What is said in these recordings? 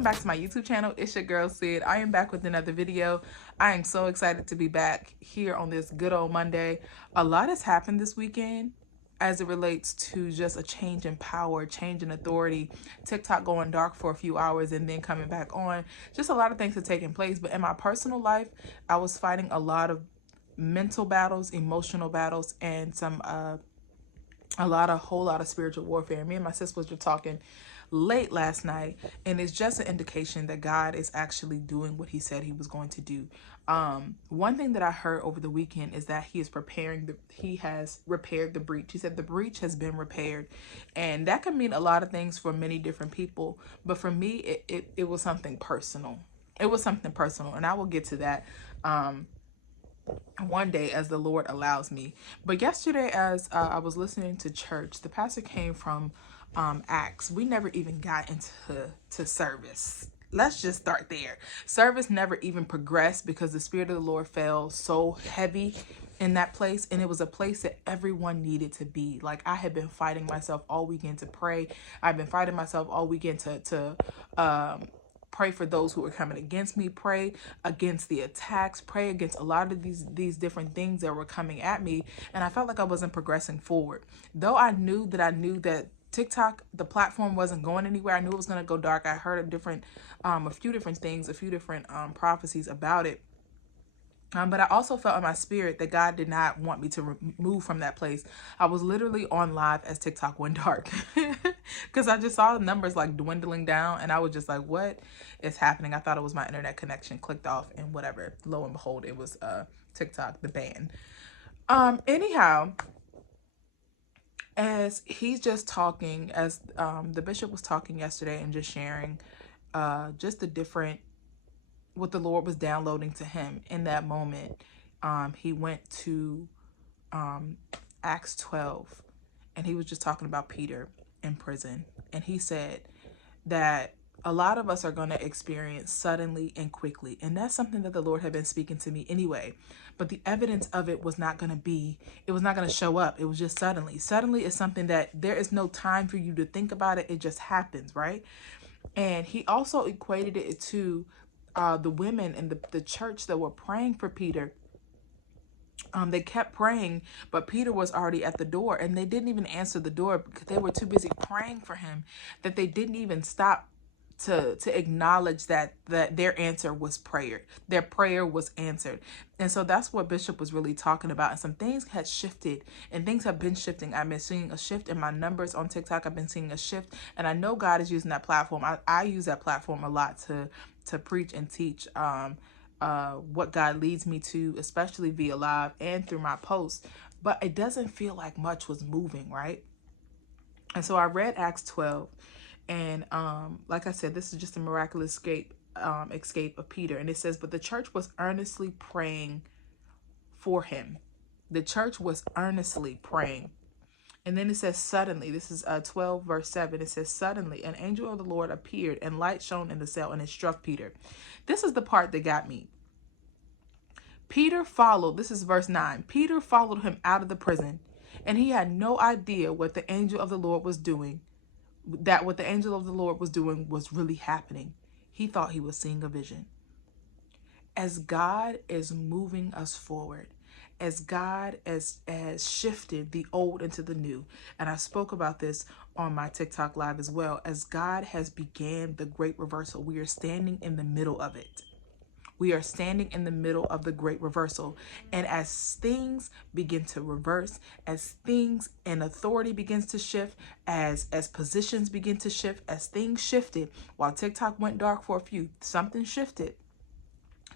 welcome back to my YouTube channel. It's your girl Sid. I am back with another video. I am so excited to be back here on this good old Monday. A lot has happened this weekend as it relates to just a change in power, change in authority, TikTok going dark for a few hours and then coming back on. Just a lot of things have taken place. But in my personal life, I was fighting a lot of mental battles, emotional battles, and a whole lot of spiritual warfare. Me and my sis was just talking late last night, and it's just an indication that God is actually doing what he said he was going to do. One thing that I heard over the weekend is that he has repaired the breach. He said the breach has been repaired, and that can mean a lot of things for many different people, but for me it was something personal. It was something personal, and I will get to that one day as the Lord allows me. But yesterday, as I was listening to church, the pastor came from Acts. We never even got into service. Let's just start there. Service never even progressed because the Spirit of the Lord fell so heavy in that place, and it was a place that everyone needed to be. Like, I had been fighting myself all weekend to pray. I've been fighting myself all weekend to pray for those who are coming against me, pray against the attacks, pray against a lot of these different things that were coming at me, and I felt like I wasn't progressing forward. Though I knew that TikTok, the platform, wasn't going anywhere. I knew it was going to go dark. I heard a few different things, a few different prophecies about it. But I also felt in my spirit that God did not want me to move from that place. I was literally on live as TikTok went dark because I just saw the numbers like dwindling down, and I was just like, what is happening? I thought it was my internet connection, clicked off, and whatever. Lo and behold, it was TikTok, the ban. Anyhow, as he's just talking, as the bishop was talking yesterday and just sharing just the different, what the Lord was downloading to him in that moment, he went to Acts 12, and he was just talking about Peter in prison. And he said that a lot of us are going to experience suddenly and quickly. And that's something that the Lord had been speaking to me anyway. But the evidence of it was not going to show up. It was just suddenly. Suddenly is something that there is no time for you to think about it. It just happens, right? And he also equated it to the women in the church that were praying for Peter. They kept praying, but Peter was already at the door, and they didn't even answer the door because they were too busy praying for him, that they didn't even stop to acknowledge that their answer was prayer. Their prayer was answered. And so that's what Bishop was really talking about. And some things had shifted, and things have been shifting. I've been seeing a shift in my numbers on TikTok. I've been seeing a shift, and I know God is using that platform. I use that platform a lot to preach and teach what God leads me to, especially via live and through my posts. But it doesn't feel like much was moving, right? And so I read Acts 12, and like I said, this is just a miraculous escape of Peter. And it says, but the church was earnestly praying for him. The church was earnestly praying. And then it says, suddenly, this is 12 verse 7. It says, suddenly an angel of the Lord appeared, and light shone in the cell, and it struck Peter. This is the part that got me. Peter followed, this is verse 9. Peter followed him out of the prison, and he had no idea what the angel of the Lord was doing, that what the angel of the Lord was doing was really happening. He thought he was seeing a vision. As God is moving us forward, as God has shifted the old into the new, and I spoke about this on my TikTok live as well, as God has began the great reversal, we are standing in the middle of it. We are standing in the middle of the great reversal. And as things begin to reverse, as things and authority begins to shift, as positions begin to shift, as things shifted, while TikTok went dark for a few, something shifted.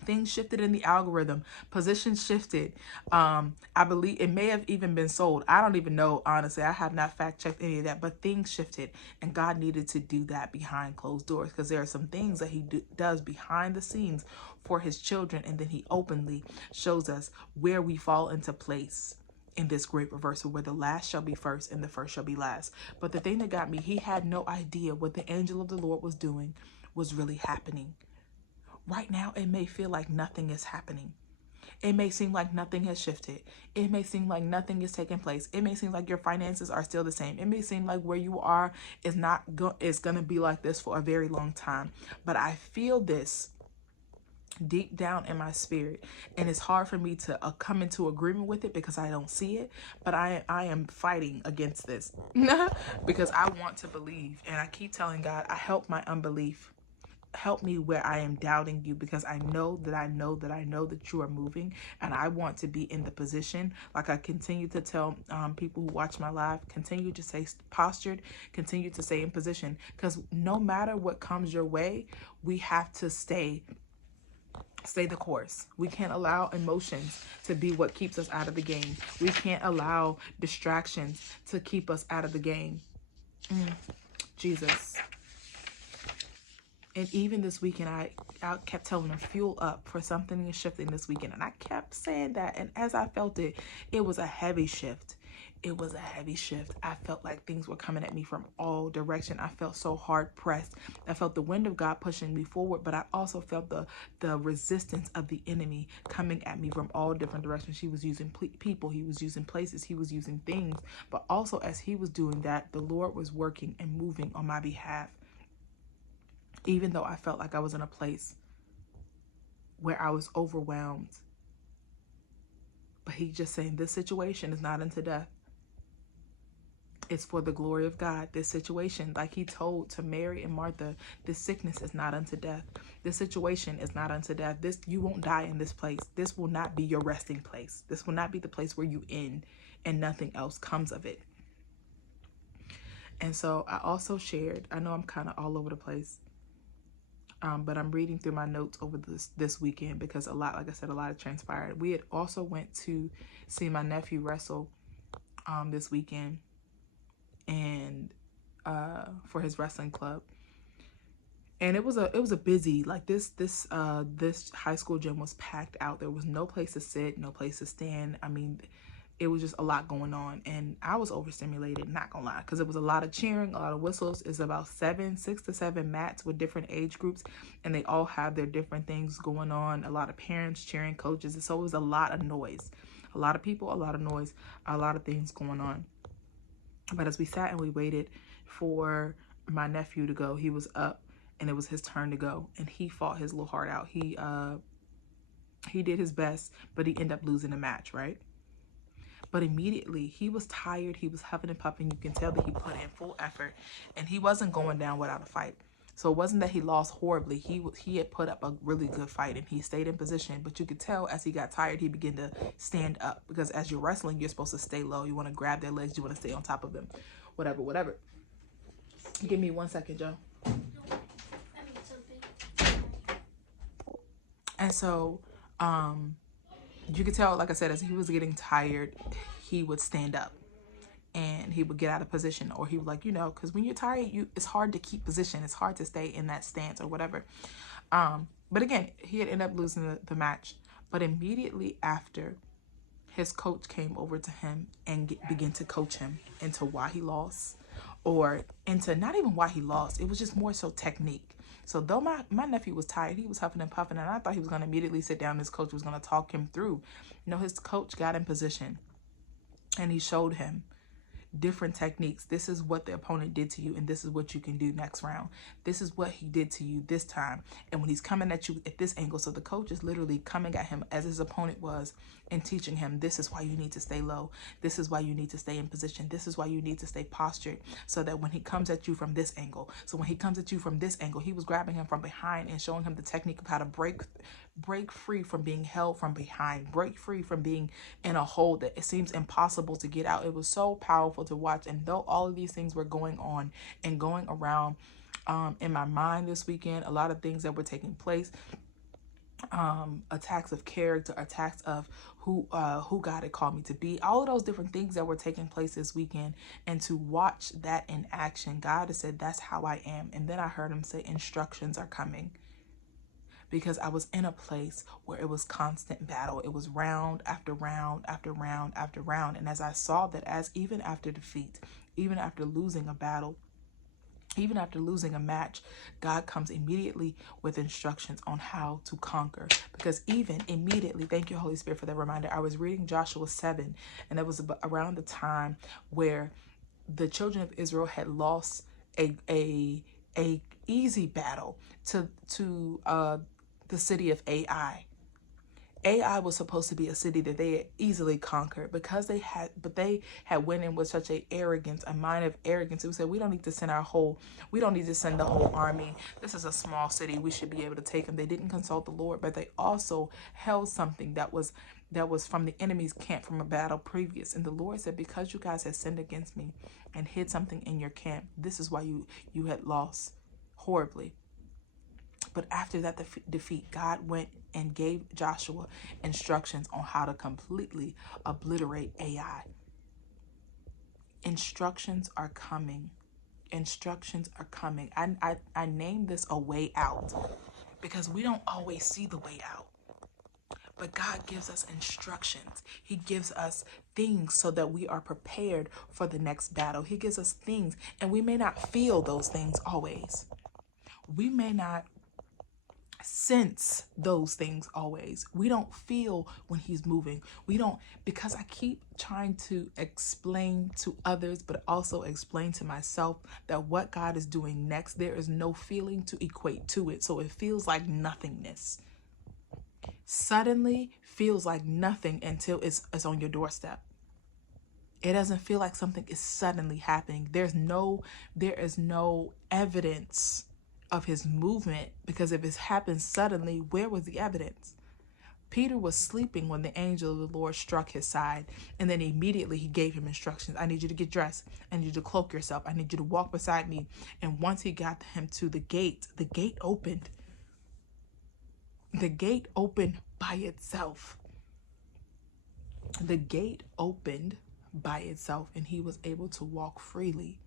Things shifted in the algorithm. Positions shifted. I believe it may have even been sold. I don't even know, honestly. I have not fact checked any of that, but things shifted, and God needed to do that behind closed doors, because there are some things that he does behind the scenes for his children, and then he openly shows us where we fall into place in this great reversal, where the last shall be first and the first shall be last. But the thing that got me, he had no idea what the angel of the Lord was doing was really happening. Right now, it may feel like nothing is happening. It may seem like nothing has shifted. It may seem like nothing is taking place. It may seem like your finances are still the same. It may seem like where you are is going to be like this for a very long time. But I feel this deep down in my spirit, and it's hard for me to come into agreement with it because I don't see it, but I am fighting against this because I want to believe, and I keep telling God, I help my unbelief. Help me where I am doubting you, because I know that I know that I know that you are moving, and I want to be in the position. Like I continue to tell people who watch my live, continue to stay postured, continue to stay in position, because no matter what comes your way, we have to stay the course. We can't allow emotions to be what keeps us out of the game. We can't allow distractions to keep us out of the game. Jesus. And even this weekend, I kept telling her, fuel up, for something is shifting this weekend. And I kept saying that. And as I felt it, it was a heavy shift. It was a heavy shift. I felt like things were coming at me from all directions. I felt so hard pressed. I felt the wind of God pushing me forward, but I also felt the resistance of the enemy coming at me from all different directions. He was using people. He was using places. He was using things. But also as he was doing that, the Lord was working and moving on my behalf. Even though I felt like I was in a place where I was overwhelmed. But he's just saying, this situation is not unto death. It's for the glory of God. This situation, like he told to Mary and Martha, this sickness is not unto death. This situation is not unto death. You won't die in this place. This will not be your resting place. This will not be the place where you end and nothing else comes of it. And so I also shared, I know I'm kind of all over the place, but I'm reading through my notes over this weekend because like I said, a lot had transpired. We had also went to see my nephew wrestle this weekend, and for his wrestling club. And it was a busy, like this high school gym was packed out. There was no place to sit, no place to stand. I mean, it was just a lot going on, and I was overstimulated, not gonna lie, because it was a lot of cheering, a lot of whistles. It's about 6 to 7 mats with different age groups, and they all have their different things going on. A lot of parents cheering, coaches, and so it was a lot of noise, a lot of people, a lot of noise, a lot of things going on. But as we sat and we waited for my nephew to go, he was up, and it was his turn to go, and he fought his little heart out. He did his best, but he ended up losing the match, right? But immediately he was tired. He was huffing and puffing. You can tell that he put in full effort, and he wasn't going down without a fight. So it wasn't that he lost horribly. He had put up a really good fight, and he stayed in position. But you could tell as he got tired, he began to stand up, because as you're wrestling, you're supposed to stay low. You want to grab their legs. You want to stay on top of them. Whatever. Give me 1 second, Joe. And so, you could tell, like I said, as he was getting tired, he would stand up and he would get out of position, or he would, like, because when you're tired, it's hard to keep position. It's hard to stay in that stance or whatever. But again, he had ended up losing the match. But immediately after, his coach came over to him and began to coach him into why he lost, or into not even why he lost. It was just more so technique. So though my nephew was tired, he was huffing and puffing, and I thought he was going to immediately sit down. His coach was going to talk him through. His coach got in position, and he showed him different techniques. This is what the opponent did to you, and this is what you can do next round. This is what he did to you this time, and when he's coming at you at this angle. So the coach is literally coming at him as his opponent was, and teaching him, this is why you need to stay low. This is why you need to stay in position. This is why you need to stay postured, so that when he comes at you from this angle, he was grabbing him from behind and showing him the technique of how to break free from being held from behind, break free from being in a hole that it seems impossible to get out. It was so powerful to watch. And though all of these things were going on and going around in my mind this weekend, a lot of things that were taking place, attacks of character, attacks of who God had called me to be, all of those different things that were taking place this weekend, and to watch that in action, God has said, that's how I am. And then I heard him say, instructions are coming. Because I was in a place where it was constant battle. It was round after round after round after round. And as I saw that, even after defeat, even after losing a battle, Even after losing a match, God comes immediately with instructions on how to conquer. Because even immediately, thank you, Holy Spirit, for that reminder. I was reading Joshua 7, and that was around the time where the children of Israel had lost a easy battle to the city of Ai. Ai was supposed to be a city that they had easily conquered because they had went in with such a arrogance, a mind of arrogance. It said, we don't need to send the whole army. This is a small city. We should be able to take them. They didn't consult the Lord, but they also held something that was from the enemy's camp from a battle previous. And the Lord said, because you guys had sinned against me and hid something in your camp, this is why you had lost horribly. But after that defeat, God went and gave Joshua instructions on how to completely obliterate Ai. Instructions are coming. Instructions are coming. I named this a way out because we don't always see the way out. But God gives us instructions. He gives us things so that we are prepared for the next battle. He gives us things, and we may not feel those things always. We may not sense those things always. We don't feel when he's moving. We don't, because I keep trying to explain to others, but also explain to myself that what God is doing next, there is no feeling to equate to it. So it feels like nothingness. Suddenly feels like nothing until it's on your doorstep. It doesn't feel like something is suddenly happening. There is no evidence of his movement, because if it happened suddenly, where was the evidence? Peter was sleeping when the angel of the Lord struck his side, and then immediately he gave him instructions. I need you to get dressed. I need you to cloak yourself. I need you to walk beside me. And once he got him to the gate opened. The gate opened by itself. The gate opened by itself, and he was able to walk freely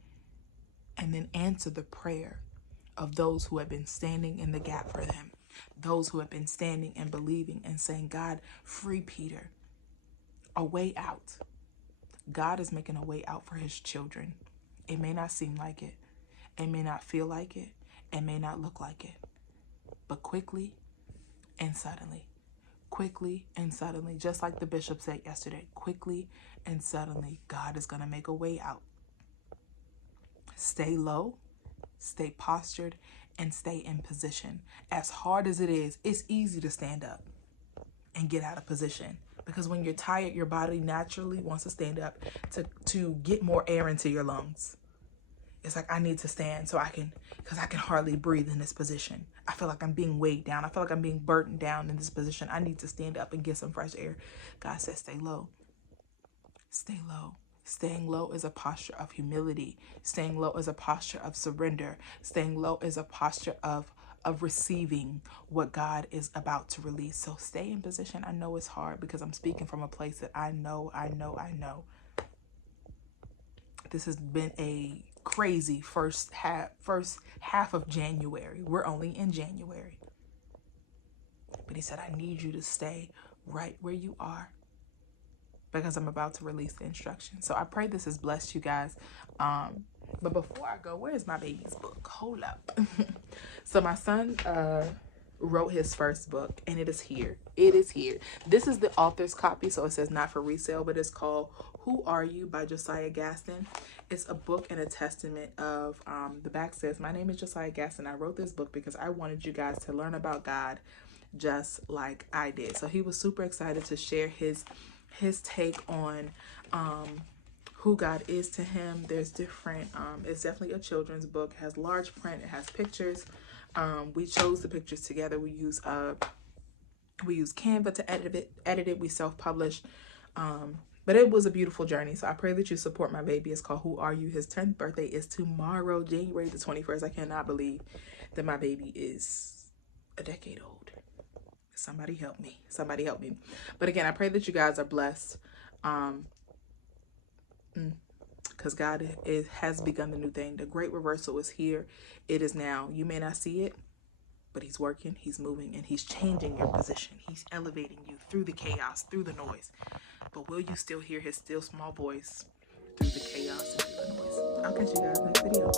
and then answer the prayer of those who have been standing in the gap for him, those who have been standing and believing and saying, God, free Peter, a way out. God is making a way out for his children. It may not seem like it. It may not feel like it. It may not look like it. But quickly and suddenly, just like the bishop said yesterday, quickly and suddenly, God is going to make a way out. Stay low, stay postured, and stay in position. As hard as it is, it's easy to stand up and get out of position, because when you're tired, your body naturally wants to stand up to get more air into your lungs. It's like, I need to stand because I can hardly breathe in this position. I feel like I'm being weighed down. I feel like I'm being burdened down in this position. I need to stand up and get some fresh air. God says, stay low. Stay low. Staying low is a posture of humility. Staying low is a posture of surrender. Staying low is a posture of receiving what God is about to release. So stay in position. I know it's hard because I'm speaking from a place that I know. This has been a crazy first half of January. We're only in January. But he said, I need you to stay right where you are, because I'm about to release the instructions. So I pray this has blessed you guys. But before I go, where's my baby's book? Hold up. So my son wrote his first book, and it is here. It is here. This is the author's copy, so it says not for resale, but it's called Who Are You by Josiah Gaston. It's a book and a testament of, the back says, my name is Josiah Gaston. I wrote this book because I wanted you guys to learn about God just like I did. So he was super excited to share his take on who God is to him. There's different, it's definitely a children's book. It has large print, it has pictures. We chose the pictures together. We use Canva to edit it. We self-published. But it was a beautiful journey. So I pray that you support my baby. It's called Who Are You? His 10th birthday is tomorrow, January the 21st. I cannot believe that my baby is a decade old. Somebody help me. Somebody help me. But again, I pray that you guys are blessed. Because God has begun the new thing. The great reversal is here. It is now. You may not see it, but he's working, he's moving, and he's changing your position. He's elevating you through the chaos, through the noise. But will you still hear his still small voice through the chaos and through the noise? I'll catch you guys next video.